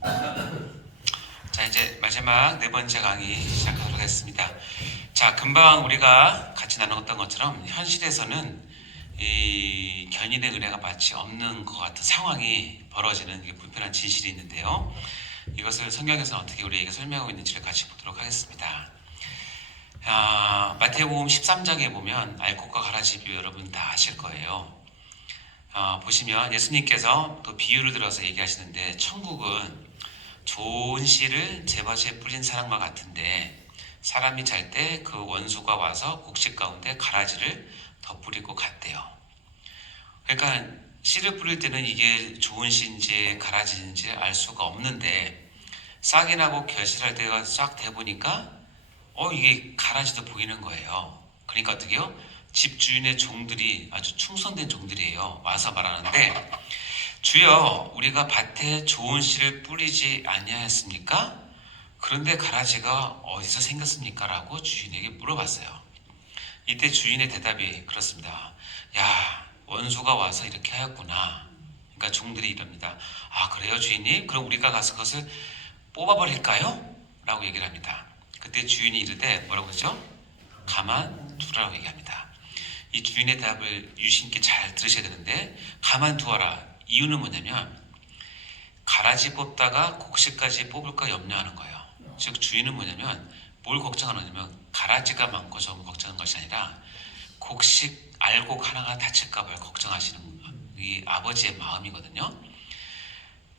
자, 이제 마지막 네 번째 강의 시작하도록 하겠습니다. 자, 금방 우리가 같이 나눴던 것처럼 현실에서는 이 견인의 은혜가 마치 없는 것 같은 상황이 벌어지는 불편한 진실이 있는데요. 이것을 성경에서는 어떻게 우리에게 설명하고 있는지를 같이 보도록 하겠습니다. 마태복음 13장에 보면 알곡과 가라지 비유 여러분 다 아실 거예요. 보시면 예수님께서 또 비유를 들어서 얘기하시는데, 천국은 좋은 씨를 제밭에 뿌린 사람과 같은데, 사람이 잘 때 그 원수가 와서 곡식 가운데 가라지를 덧뿌리고 갔대요. 그러니까 씨를 뿌릴 때는 이게 좋은 씨인지 가라지인지 알 수가 없는데, 싹이 나고 결실할 때가 싹 돼보니까 이게 가라지도 보이는 거예요. 그러니까 어떻게요? 집주인의 종들이 아주 충성된 종들이에요. 와서 말하는데, 주여, 우리가 밭에 좋은 씨를 뿌리지 아니하였습니까? 그런데 가라지가 어디서 생겼습니까? 라고 주인에게 물어봤어요. 이때 주인의 대답이 그렇습니다. 야, 원수가 와서 이렇게 하였구나. 그러니까 종들이 이럽니다. 아, 그래요 주인님? 그럼 우리가 가서 그것을 뽑아버릴까요? 라고 얘기를 합니다. 그때 주인이 이르되 뭐라고 그러죠? 가만 두라고 얘기합니다. 이 주인의 답을 유심있게 잘 들으셔야 되는데, 가만 두어라. 이유는 뭐냐면 가라지 뽑다가 곡식까지 뽑을까 염려하는 거예요. 즉 주인은 뭐냐면 뭘 걱정하느냐면 가라지가 많고 적은 걱정하는 것이 아니라 곡식 알곡 하나가 다칠까 봐 걱정하시는 이 아버지의 마음이거든요.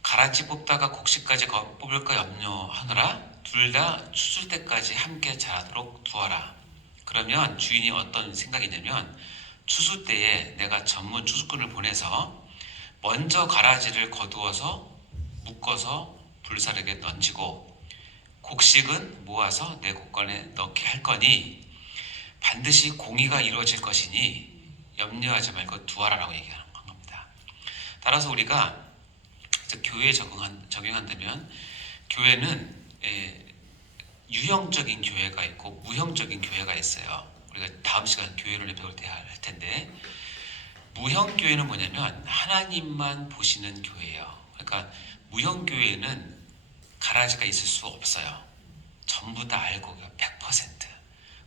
가라지 뽑다가 곡식까지 뽑을까 염려하느라 둘 다 추수 때까지 함께 자라도록 두어라. 그러면 주인이 어떤 생각이냐면, 추수 때에 내가 전문 추수꾼을 보내서 먼저 가라지를 거두어서 묶어서 불사르게 던지고 곡식은 모아서 내 곳간에 넣게 할 거니 반드시 공의가 이루어질 것이니 염려하지 말고 두어라라고 얘기하는 겁니다. 따라서 우리가 교회에 적용한다면, 교회는 유형적인 교회가 있고 무형적인 교회가 있어요. 우리가 다음 시간 교회론을 배울 때 할 텐데, 무형교회는 뭐냐면 하나님만 보시는 교회예요. 그러니까 무형교회는 가라지가 있을 수 없어요. 전부 다 알고 100%.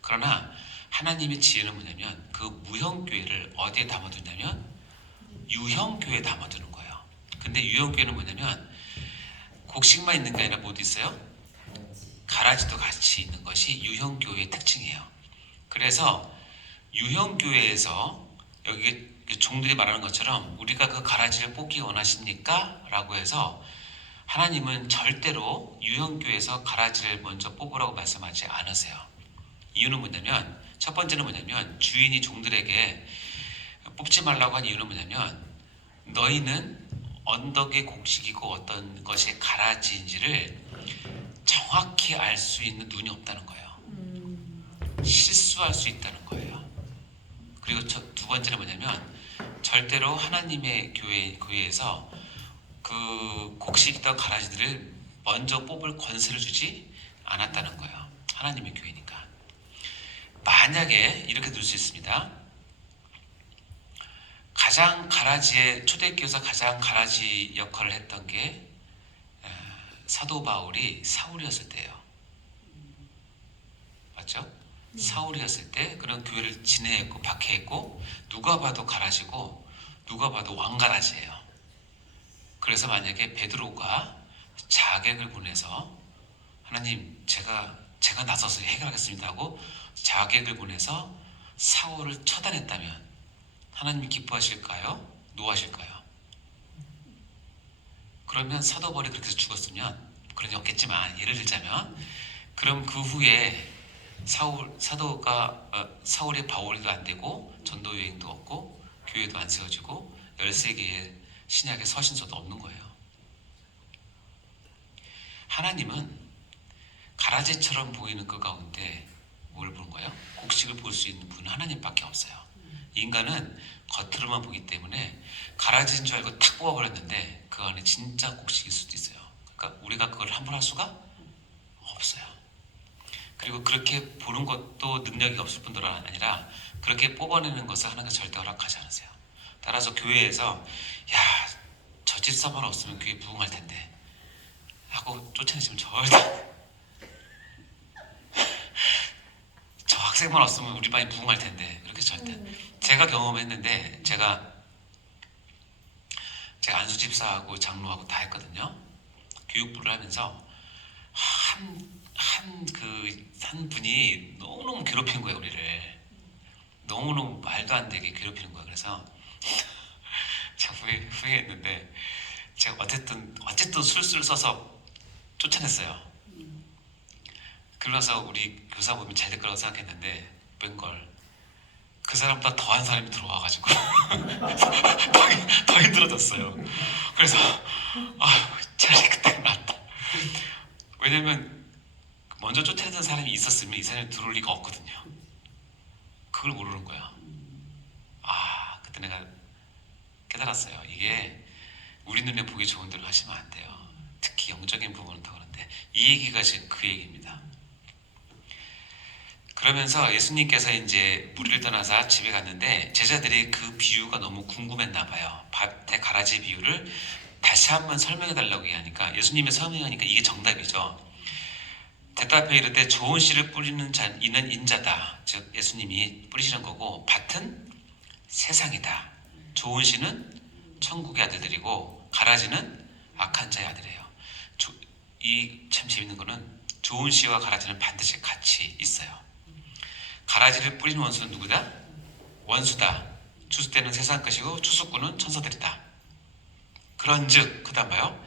그러나 하나님의 지혜는 뭐냐면 그 무형교회를 어디에 담아두냐면 유형교회에 담아두는 거예요. 근데 유형교회는 뭐냐면 곡식만 있는 게 아니라 뭐도 있어요? 가라지도 같이 있는 것이 유형교회의 특징이에요. 그래서 유형교회에서 여기 종들이 말하는 것처럼 우리가 그 가라지를 뽑기 원하십니까? 라고 해서 하나님은 절대로 유형교회에서 가라지를 먼저 뽑으라고 말씀하지 않으세요. 이유는 뭐냐면, 첫 번째는 뭐냐면 주인이 종들에게 뽑지 말라고 한 이유는 뭐냐면, 너희는 언덕의 곡식이고 어떤 것이 가라지인지를 정확히 알 수 있는 눈이 없다는 거예요. 실수할 수 있다는 거예요. 그리고 두 번째는 뭐냐면 절대로 하나님의 교회에서 그 곡식이던 가라지들을 먼저 뽑을 권세를 주지 않았다는 거예요. 하나님의 교회니까. 만약에 이렇게 들 수 있습니다. 가장 가라지의 초대교회에서 가장 가라지 역할을 했던 게 사도 바울이 사울이었을 때예요. 맞죠? 사울이었을 때 그런 교회를 진해했고 박해했고, 누가 봐도 가라지고 누가 봐도 왕가라지예요. 그래서 만약에 베드로가 자객을 보내서 하나님 제가 나서서 해결하겠습니다 하고 자객을 보내서 사울을 처단했다면 하나님이 기뻐하실까요? 노하실까요? 그러면 사도 바울이 그렇게 해서 죽었으면, 그런 일 없겠지만 예를 들자면, 그럼 그 후에 사울의 바울도 안 되고 전도 여행도 없고 교회도 안 세워지고 13개의 신약의 서신서도 없는 거예요. 하나님은 가라지처럼 보이는 그 가운데 뭘 보는 거예요? 곡식을 볼 수 있는 분은 하나님밖에 없어요. 인간은 겉으로만 보기 때문에 가라지인 줄 알고 탁 뽑아버렸는데 그 안에 진짜 곡식일 수도 있어요. 그러니까 우리가 그걸 함부로 할 수가 없어요. 그리고 그렇게 보는 것도 능력이 없을 뿐더러 아니라 그렇게 뽑아내는 것을 하나님께서 절대 허락하지 않으세요. 따라서 교회에서 야, 저 집 사람 없으면 교회 부흥할 텐데, 쫓아내시면 절대 저 학생만 없으면 우리 반이 부흥할 텐데 그렇게 절대. 제가 경험했는데 제가 안수 집사하고 장로하고 다 했거든요. 교육부를 하면서 한 분이 너무너무 괴롭힌 거예요, 우리를. 너무너무 말도 안 되게 괴롭히는 거예요. 그래서 제가 후회했는데 제가 어쨌든 술술 써서 쫓아냈어요. 그러면서 우리 교사 보면 잘 될 거라고 생각했는데 웬걸 그 사람보다 더한 사람이 들어와가지고 더 힘들어졌어요. 그래서 차라리 그때가 낫다. 왜냐면 먼저 쫓아내던 사람이 있었으면 이 사람이 들어올 리가 없거든요. 그걸 모르는 거야. 그때 내가 깨달았어요. 이게 우리 눈에 보기 좋은 대로 하시면 안 돼요. 특히 영적인 부분은 더 그런데 이 얘기가 지금 그 얘기입니다. 그러면서 예수님께서 이제 무리를 떠나서 집에 갔는데 제자들이 그 비유가 너무 궁금했나 봐요. 밭의 가라지 비유를 다시 한번 설명해 달라고 얘기하니까 예수님이 설명하니까 이게 정답이죠. 대답해 이르되 좋은 씨를 뿌리는 이는 인자다. 즉 예수님이 뿌리시는 거고 밭은 세상이다. 좋은 씨는 천국의 아들들이고 가라지는 악한 자의 아들이에요. 이 참 재밌는 거는 좋은 씨와 가라지는 반드시 같이 있어요. 가라지를 뿌린 원수는 누구다? 원수다. 추수때는 세상 것이고 추수꾼은 천사들이다. 그런즉 그 다음 봐요.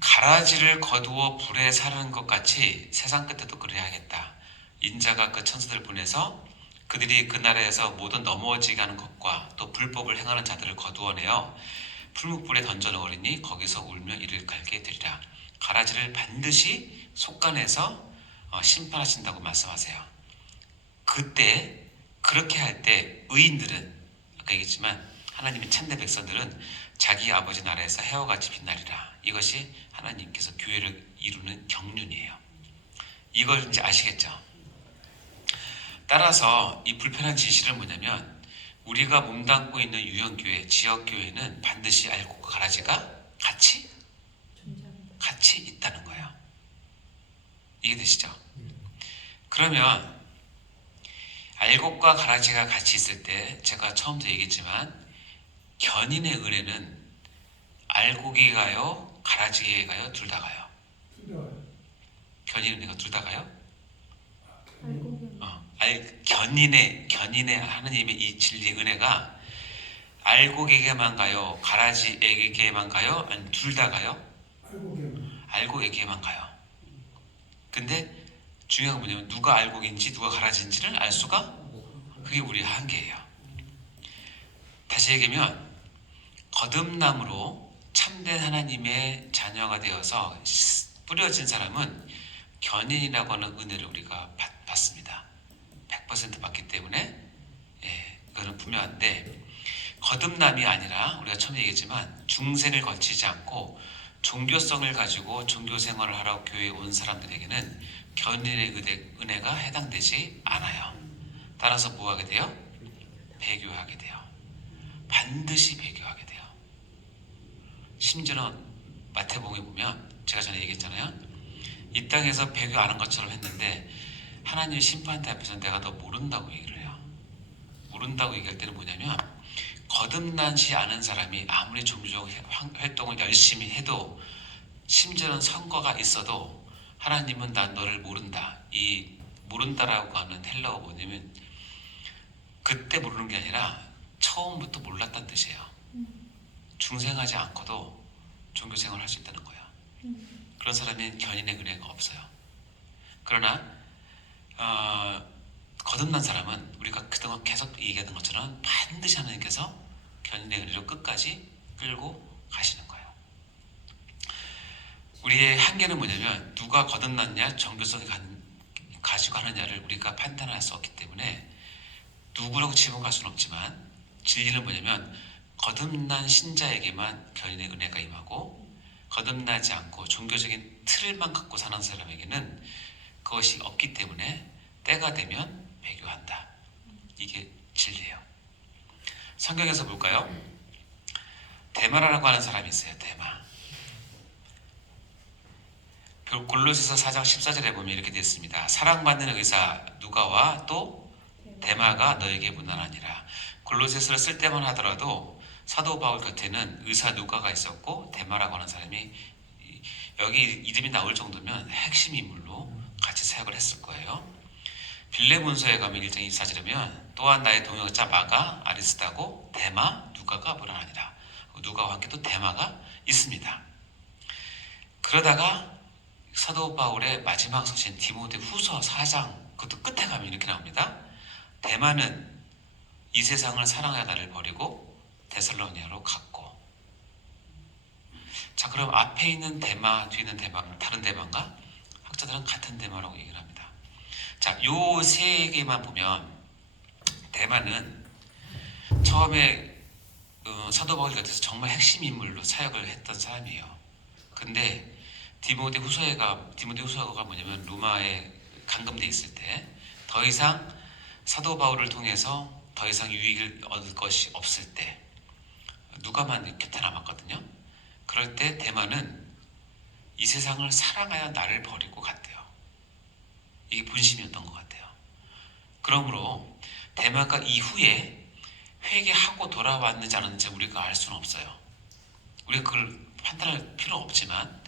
가라지를 거두어 불에 사르는 것 같이 세상 끝에도 그래야겠다. 인자가 그 천사들을 보내서 그들이 그 나라에서 모든 넘어지게 하는 것과 또 불법을 행하는 자들을 거두어내어 풀무불에 던져 넣으리니 거기서 울며 이를 갈게 되리라. 가라지를 반드시 속간해서 심판하신다고 말씀하세요. 그때 그렇게 할 때 의인들은 아까 얘기했지만 하나님의 참된 백성들은 자기 아버지 나라에서 해와 같이 빛나리라. 이것이 하나님께서 교회를 이루는 경륜이에요. 이걸 이제 아시겠죠? 따라서 이 불편한 진실은 뭐냐면 우리가 몸담고 있는 유형교회, 지역교회는 반드시 알곡과 가라지가 같이 있다는 거예요. 이해되시죠? 그러면 알곡과 가라지가 같이 있을 때 제가 처음부터 얘기했지만 견인의 은혜는 알곡이 가요? 가라지에 가요? 둘 다 가요? 견인의 은혜가 둘 다 가요? 견인의 하나님의 이 진리 은혜가 알곡에게만 가요? 가라지에게만 가요? 아니면 둘 다 가요? 알곡에게만 가요. 근데 중요한 건 뭐냐면 누가 알곡인지 누가 가라지인지를 알 수가 그게 우리의 한계예요. 다시 얘기하면 거듭남으로 참된 하나님의 자녀가 되어서 뿌려진 사람은 견인이라고 하는 은혜를 우리가 받습니다. 100% 받기 때문에 그거는 분명한데 거듭남이 아니라 우리가 처음에 얘기했지만 중생을 거치지 않고 종교성을 가지고 종교 생활을 하러 교회에 온 사람들에게는 견인의 은혜가 해당되지 않아요. 따라서 뭐 하게 돼요? 배교하게 돼요. 반드시 배교하게 돼요. 심지어는 마태복음에 보면 제가 전에 얘기했잖아요. 이 땅에서 배교 안 한 것처럼 했는데 하나님의 심판대 앞에서 내가 너 모른다고 얘기를 해요. 모른다고 얘기할 때는 뭐냐면 거듭나지 않은 사람이 아무리 종교적 활동을 열심히 해도 심지어는 선거가 있어도 하나님은 난 너를 모른다. 이 모른다라고 하는 헬라어 뭐냐면 그때 모르는 게 아니라 처음부터 몰랐다는 뜻이에요. 중생하지 않고도 종교생활을 할 수 있다는 거예요. 그런 사람은 견인의 은혜가 없어요. 그러나 거듭난 사람은 우리가 그동안 계속 얘기하던 것처럼 반드시 하나님께서 견인의 은혜로 끝까지 끌고 가시는 거예요. 우리의 한계는 뭐냐면 누가 거듭났냐 정교성이 가지고 하느냐를 우리가 판단할 수 없기 때문에 누구라고 지목할 수는 없지만 진리는 뭐냐면 거듭난 신자에게만 견인의 은혜가 임하고 거듭나지 않고 종교적인 틀만 갖고 사는 사람에게는 그것이 없기 때문에 때가 되면 배교한다. 이게 진리예요. 성경에서 볼까요? 데마라고 하는 사람이 있어요. 데마. 골로새서 4장 14절에 보면 이렇게 되어 있습니다. 사랑받는 의사 누가와 또 데마가 너에게 무난하니라. 골로새서를 쓸 때만 하더라도 사도 바울 곁에는 의사 누가가 있었고 데마라고 하는 사람이 여기 이름이 나올 정도면 핵심 인물로 같이 사역을 했을 거예요. 빌레몬서에 가면 1장 24절이면 또한 나의 동역자 마가 아리스다고 데마 누가가 무난하니라. 누가와 함께 또 데마가 있습니다. 그러다가 사도 바울의 마지막 서신 디모데 후서 4장 그것도 끝에 가면 이렇게 나옵니다. 데마는 이 세상을 사랑하여 나를 버리고 데살로니아로 갔고. 자, 그럼 앞에 있는 데마, 뒤에 있는 데마, 다른 데마인가? 학자들은 같은 데마라고 얘기를 합니다. 자, 요 세 개만 보면 데마는 처음에 사도 바울 곁에서 정말 핵심 인물로 사역을 했던 사람이에요. 근데 디모데 후서가 뭐냐면 로마에 감금돼 있을 때 더 이상 사도 바울을 통해서 더 이상 유익을 얻을 것이 없을 때 누가만 곁에 남았거든요. 그럴 때 데마는 이 세상을 사랑하여 나를 버리고 갔대요. 이게 본심이었던 것 같아요. 그러므로 데마가 이후에 회개하고 돌아왔는지 안 왔는지 우리가 알 수는 없어요. 우리가 그걸 판단할 필요 없지만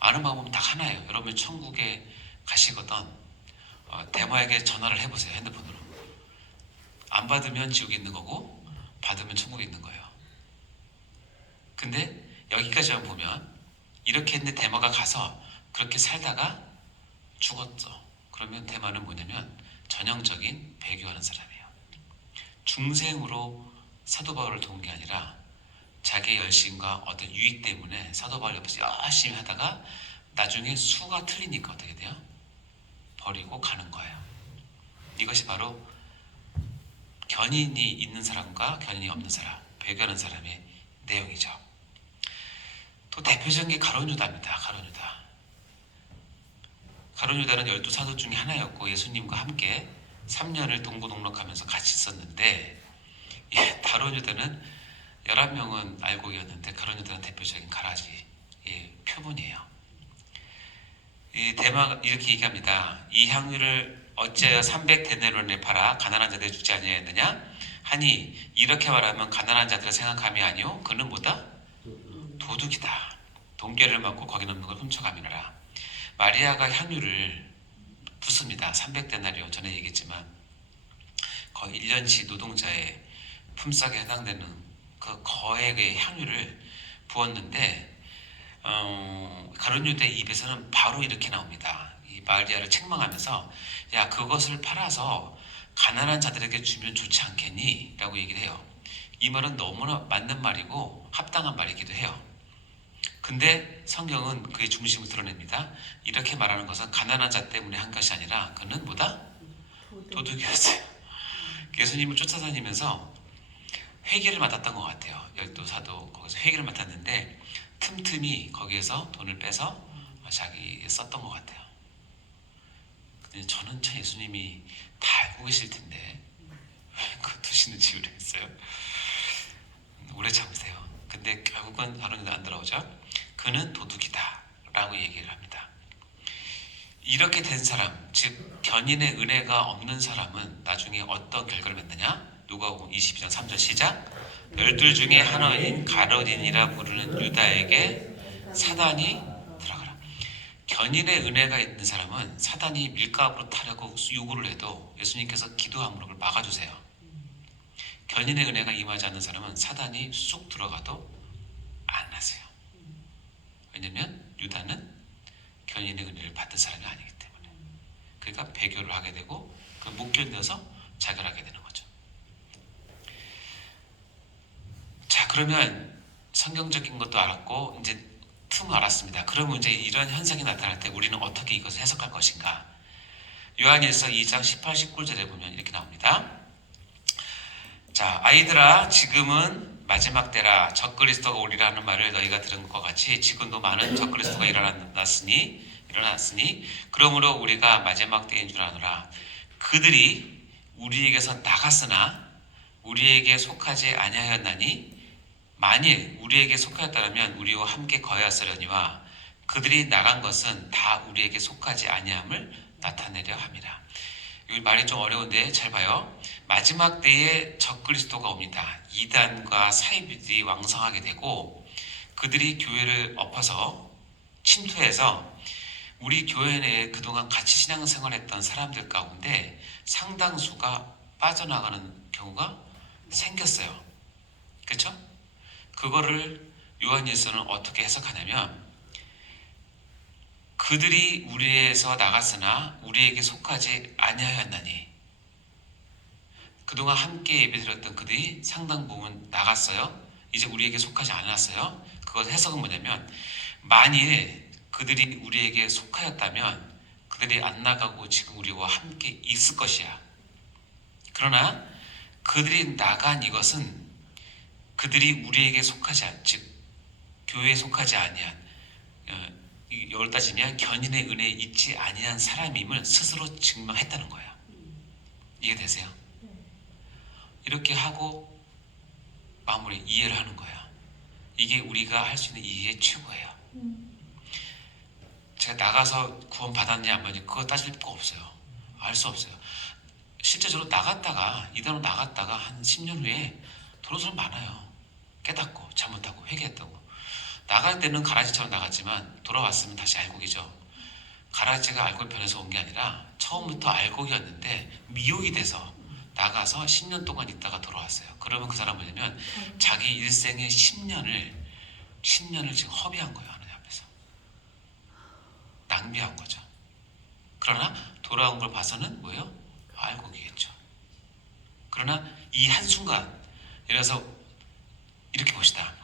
아는 방법은 딱 하나예요. 여러분 천국에 가시거든 데마에게 전화를 해보세요. 핸드폰으로. 안 받으면 지옥에 있는 거고 받으면 천국에 있는 거예요. 근데 여기까지만 보면 이렇게 했는데 데마가 가서 그렇게 살다가 죽었죠. 그러면 데마는 뭐냐면 전형적인 배교하는 사람이에요. 중생으로 사도 바울을 도운 게 아니라 자기의 열심과 어떤 유익 때문에 사도 바울 옆에서 열심히 하다가 나중에 수가 틀리니까 어떻게 돼요? 버리고 가는 거예요. 이것이 바로 견인이 있는 사람과 견인이 없는 사람, 배교하는 사람의 내용이죠. 또 대표적인 게 가룟 유다입니다. 가룟 유다는 12사도 중에 하나였고 예수님과 함께 3년을 동고동락하면서 같이 있었는데 가룟 유다는 11명은 알고 있었는데 가룟 유다는 대표적인 가라지의 표본이에요. 이 데마가 이렇게 얘기합니다. 이 향유를 어찌하여 300데나리온에 팔아 가난한 자들에 주지 아니하였느냐 하니 이렇게 말하면 가난한 자들의 생각함이 아니요 그는 뭐다? 도둑이다. 돈괴를 맞고 거기 없는 걸 훔쳐가미노라. 마리아가 향유를 붓습니다. 300데나리온 전에 얘기했지만 거의 1년치 노동자의 품삯에 해당되는 그 거액의 향유를 부었는데 가룟 유다의 입에서는 바로 이렇게 나옵니다. 이 마리아를 책망하면서 야 그것을 팔아서 가난한 자들에게 주면 좋지 않겠니? 라고 얘기를 해요. 이 말은 너무나 맞는 말이고 합당한 말이기도 해요. 근데 성경은 그의 중심을 드러냅니다. 이렇게 말하는 것은 가난한 자 때문에 한 것이 아니라 그는 뭐다? 도둑이었어요. 예수님을 쫓아다니면서 회개를 맡았던 것 같아요. 12사도 거기서 회개를 맡았는데 틈틈이 거기에서 돈을 빼서 자기 썼던 것 같아요. 근데 저는 참 예수님이 다 알고 계실 텐데 왜 그 두시는지 모르겠어요. 오래 참으세요. 근데 결국은 가룟 유다 안 돌아오죠. 그는 도둑이다 라고 얘기를 합니다. 이렇게 된 사람, 즉 견인의 은혜가 없는 사람은 나중에 어떤 결과를 맺느냐? 누가복음 22장 3절 시작. 12 중에 하나인 가룟인이라 부르는 유다에게 사단이 들어가라. 견인의 은혜가 있는 사람은 사단이 밀가부로 타려고 요구를 해도 예수님께서 기도함으로 그걸 막아주세요. 견인의 은혜가 임하지 않는 사람은 사단이 쑥 들어가도 안 하세요. 왜냐면 유다는 견인의 은혜를 받은 사람이 아니기 때문에. 그러니까 배교를 하게 되고 못 견뎌서 자결하게 되는 거죠. 자, 그러면 성경적인 것도 알았고 이제 틈 알았습니다. 그러면 이제 이런 현상이 나타날 때 우리는 어떻게 이것을 해석할 것인가? 요한일서 2장 18, 19절에 보면 이렇게 나옵니다. 자, 아이들아 지금은 마지막 때라 적그리스도가 오리라는 말을 너희가 들은 것과 같이 지금도 많은 적그리스도가 일어났으니 그러므로 우리가 마지막 때인 줄 아노라. 그들이 우리에게서 나갔으나 우리에게 속하지 아니하였나니 만일 우리에게 속하였다면 우리와 함께 거하였으려니와 그들이 나간 것은 다 우리에게 속하지 아니함을 나타내려 함이라. 이 말이 좀 어려운데 잘 봐요. 마지막 때에 적그리스도가 옵니다. 이단과 사이비들이 왕성하게 되고 그들이 교회를 엎어서 침투해서 우리 교회 내에 그동안 같이 신앙생활했던 사람들 가운데 상당수가 빠져나가는 경우가 생겼어요. 그렇죠? 그거를 요한일서는 어떻게 해석하냐면 그들이 우리에서 나갔으나 우리에게 속하지 아니하였나니 그동안 함께 예배드렸던 그들이 상당 부분 나갔어요. 이제 우리에게 속하지 않았어요. 그것 해석은 뭐냐면 만일 그들이 우리에게 속하였다면 그들이 안 나가고 지금 우리와 함께 있을 것이야. 그러나 그들이 나간 이것은 그들이 우리에게 속하지 즉 교회에 속하지 아니한 이걸 따지면 견인의 은혜에 있지 아니한 사람임을 스스로 증명했다는 거예요. 이해되세요? 이렇게 하고 마무리 이해를 하는 거야. 이게 우리가 할 수 있는 이해의 최고예요. 제가 나가서 구원 받았냐 안 받았냐 그거 따질 거 없어요. 알 수 없어요. 실제적으로 나갔다가 이단으로 나갔다가 한 10년 후에 돌아온 사람 많아요. 깨닫고 잘못하고 회개했다고. 나갈 때는 가라지처럼 나갔지만 돌아왔으면 다시 알곡이죠. 가라지가 알곡 변해서 온 게 아니라 처음부터 알곡이었는데 미혹이 돼서 나가서 10년 동안 있다가 돌아왔어요. 그러면 그 사람은 뭐냐면 자기 일생의 10년을 지금 허비한 거예요. 하나님 앞에서. 낭비한 거죠. 그러나 돌아온 걸 봐서는 뭐예요? 알곡이겠죠. 그러나 이 한순간 예를 들어서 이렇게 봅시다.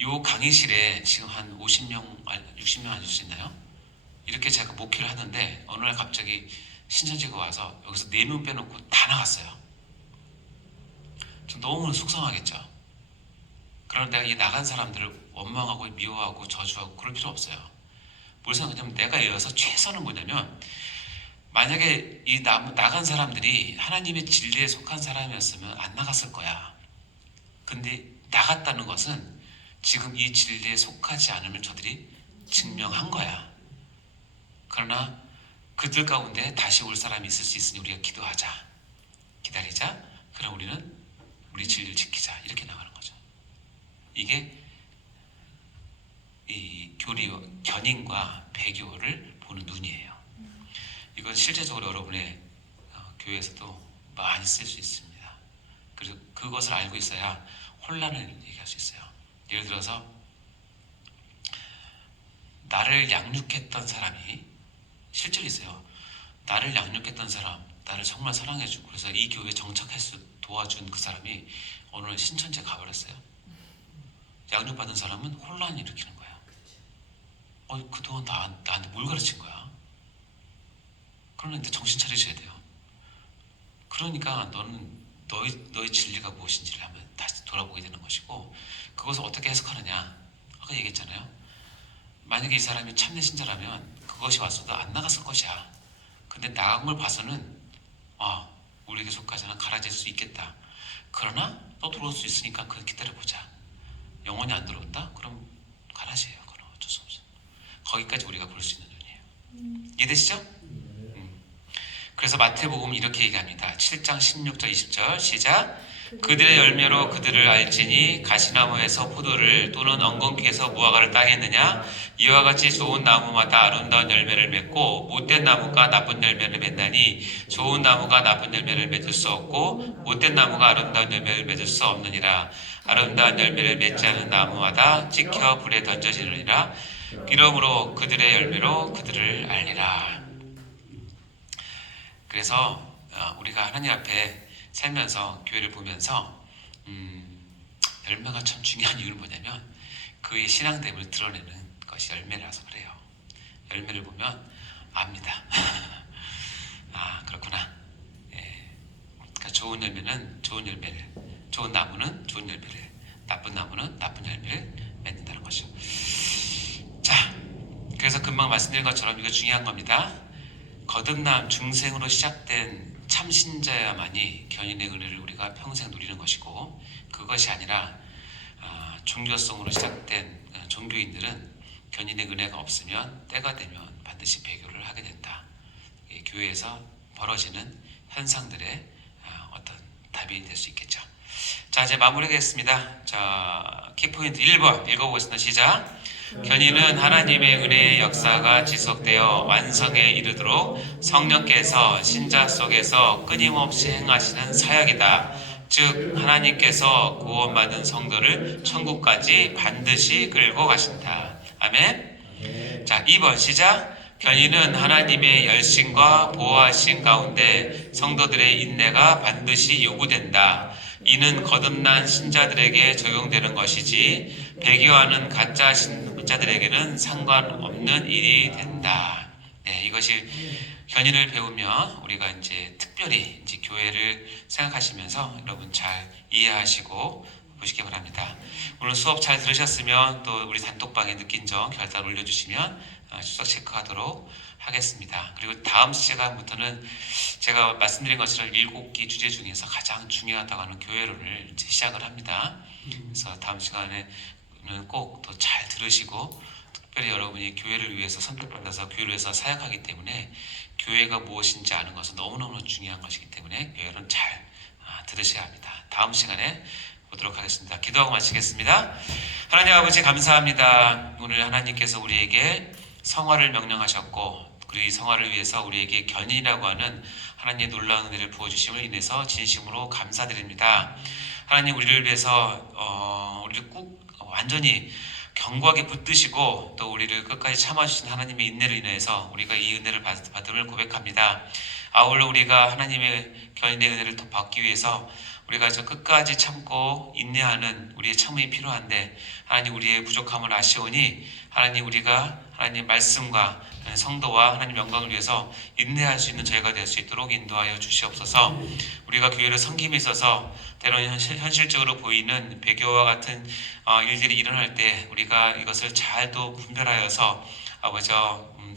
요 강의실에 지금 한 50명, 60명 앉을 수 있나요? 이렇게 제가 목회를 하는데 어느 날 갑자기 신천지가 와서 여기서 4명 빼놓고 다 나갔어요. 좀 너무 속상하겠죠. 그런데 내가 이 나간 사람들을 원망하고 미워하고 저주하고 그럴 필요 없어요. 뭘 생각하냐면 내가 이어서 최선은 뭐냐면 만약에 이 나간 사람들이 하나님의 진리에 속한 사람이었으면 안 나갔을 거야. 근데 나갔다는 것은 지금 이 진리에 속하지 않음을 저들이 증명한 거야. 그러나 그들 가운데 다시 올 사람이 있을 수 있으니 우리가 기도하자. 기다리자. 그럼 우리는 우리 진리를 지키자. 이렇게 나가는 거죠. 이게 이 견인과 배교를 보는 눈이에요. 이건 실제적으로 여러분의 교회에서도 많이 쓸 수 있습니다. 그리고 그것을 알고 있어야 혼란을 얘기할 수 있어요. 예를 들어서 나를 양육했던 사람이 실제로 있어요. 나를 양육했던 사람, 나를 정말 사랑해주고 그래서 이 교회에 정착해서 도와준 그 사람이 오늘 신천지에 가버렸어요. 양육받은 사람은 혼란을 일으키는 거야. 그동안 나한테 뭘 가르친 거야? 그러는데 정신 차리셔야 돼요. 그러니까 너는 너의 진리가 무엇인지를 한번 다시 돌아보게 되는 것이고 그것을 어떻게 해석하느냐 아까 얘기했잖아요. 만약에 이 사람이 참된 신자라면 그것이 왔어도 안 나갔을 것이야. 근데 나간 걸 봐서는 우리에게 속하지 않아 가라질 수 있겠다. 그러나 또 들어올 수 있으니까 그걸 기다려보자. 영원히 안 들어온다? 그럼 가라지예요. 그럼 어쩔 수 없어. 거기까지 우리가 볼 수 있는 눈이에요. 이해되시죠? 그래서 마태복음 이렇게 얘기합니다. 7장 16절 20절 시작. 그들의 열매로 그들을 알지니 가시나무에서 포도를 또는 엉겅퀴에서 무화과를 따겠느냐 이와 같이 좋은 나무마다 아름다운 열매를 맺고 못된 나무가 나쁜 열매를 맺나니 좋은 나무가 나쁜 열매를 맺을 수 없고 못된 나무가 아름다운 열매를 맺을 수 없느니라. 아름다운 열매를 맺지 않은 나무마다 찍혀 불에 던져지느니라. 이러므로 그들의 열매로 그들을 알리라. 그래서 우리가 하나님 앞에 살면서 교회를 보면서 열매가 참 중요한 이유는 뭐냐면 그의 신앙됨을 드러내는 것이 열매라서 그래요. 열매를 보면 압니다. 그렇구나. 예. 그러니까 좋은 열매는 좋은 열매를, 좋은 나무는 좋은 열매를, 나쁜 나무는 나쁜 열매를 맺는다는 것이죠. 자, 그래서 금방 말씀드린 것처럼 이거 중요한 겁니다. 거듭남 중생으로 시작된 참신자야만이 견인의 은혜를 우리가 평생 누리는 것이고 그것이 아니라 종교성으로 시작된 종교인들은 견인의 은혜가 없으면 때가 되면 반드시 배교를 하게 된다. 교회에서 벌어지는 현상들의 어떤 답이 될 수 있겠죠. 자, 이제 마무리하겠습니다. 자, 키포인트 1번 읽어보겠습니다. 시작. 견인은 하나님의 은혜의 역사가 지속되어 완성에 이르도록 성령께서 신자 속에서 끊임없이 행하시는 사역이다. 즉 하나님께서 구원받은 성도를 천국까지 반드시 끌고 가신다. 아멘. 자, 2번 시작. 견인은 하나님의 열심과 보호하심 가운데 성도들의 인내가 반드시 요구된다. 이는 거듭난 신자들에게 적용되는 것이지 배교하는 가짜 신자들에게는 상관없는 일이 된다. 네, 이것이 견인을 배우며 우리가 이제 특별히 이제 교회를 생각하시면서 여러분 잘 이해하시고 보시기 바랍니다. 오늘 수업 잘 들으셨으면 또 우리 단톡방에 느낀 점 결단 올려주시면 수석 체크하도록 하겠습니다. 그리고 다음 시간부터는 제가 말씀드린 것처럼 7개 주제 중에서 가장 중요하다고 하는 교회론을 이제 시작을 합니다. 그래서 다음 시간에는 꼭 더 잘 들으시고 특별히 여러분이 교회를 위해서 선택받아서 교회를 위해서 사역하기 때문에 교회가 무엇인지 아는 것은 너무너무 중요한 것이기 때문에 교회론 잘 들으셔야 합니다. 다음 시간에 보도록 하겠습니다. 기도하고 마치겠습니다. 하나님 아버지 감사합니다. 오늘 하나님께서 우리에게 성화를 명령하셨고 그리고 이 성화를 위해서 우리에게 견인이라고 하는 하나님의 놀라운 은혜를 부어주심을 인해서 진심으로 감사드립니다. 하나님 우리를 위해서 우리를 꼭 완전히 견고하게 붙드시고 또 우리를 끝까지 참아주신 하나님의 인내로 인해서 우리가 이 은혜를 받음을 고백합니다. 아울러 우리가 하나님의 견인의 은혜를 더 받기 위해서 우리가 저 끝까지 참고 인내하는 우리의 참음이 필요한데 하나님 우리의 부족함을 아시오니 하나님 우리가 하나님 말씀과 성도와 하나님 영광을 위해서 인내할 수 있는 저희가 될 수 있도록 인도하여 주시옵소서. 우리가 교회를 섬김에 있어서 때로는 현실적으로 보이는 배교와 같은 일들이 일어날 때 우리가 이것을 잘도 분별하여서 아버지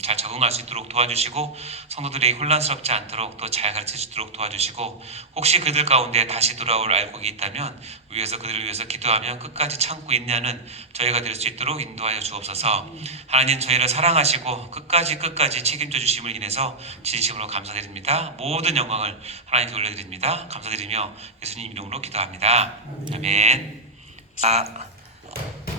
잘 적응할 수 있도록 도와주시고 성도들에게 혼란스럽지 않도록 또 잘 가르쳐 주도록 도와주시고 혹시 그들 가운데 다시 돌아올 알곡이 있다면 위에서 그들을 위해서 기도하며 끝까지 참고 인내하는 저희가 될 수 있도록 인도하여 주옵소서. 하나님 저희를 사랑하시고 끝까지 책임져 주심을 인해서 진심으로 감사드립니다. 모든 영광을 하나님께 올려드립니다. 감사드리며 예수님 이름으로 기도합니다. 아멘.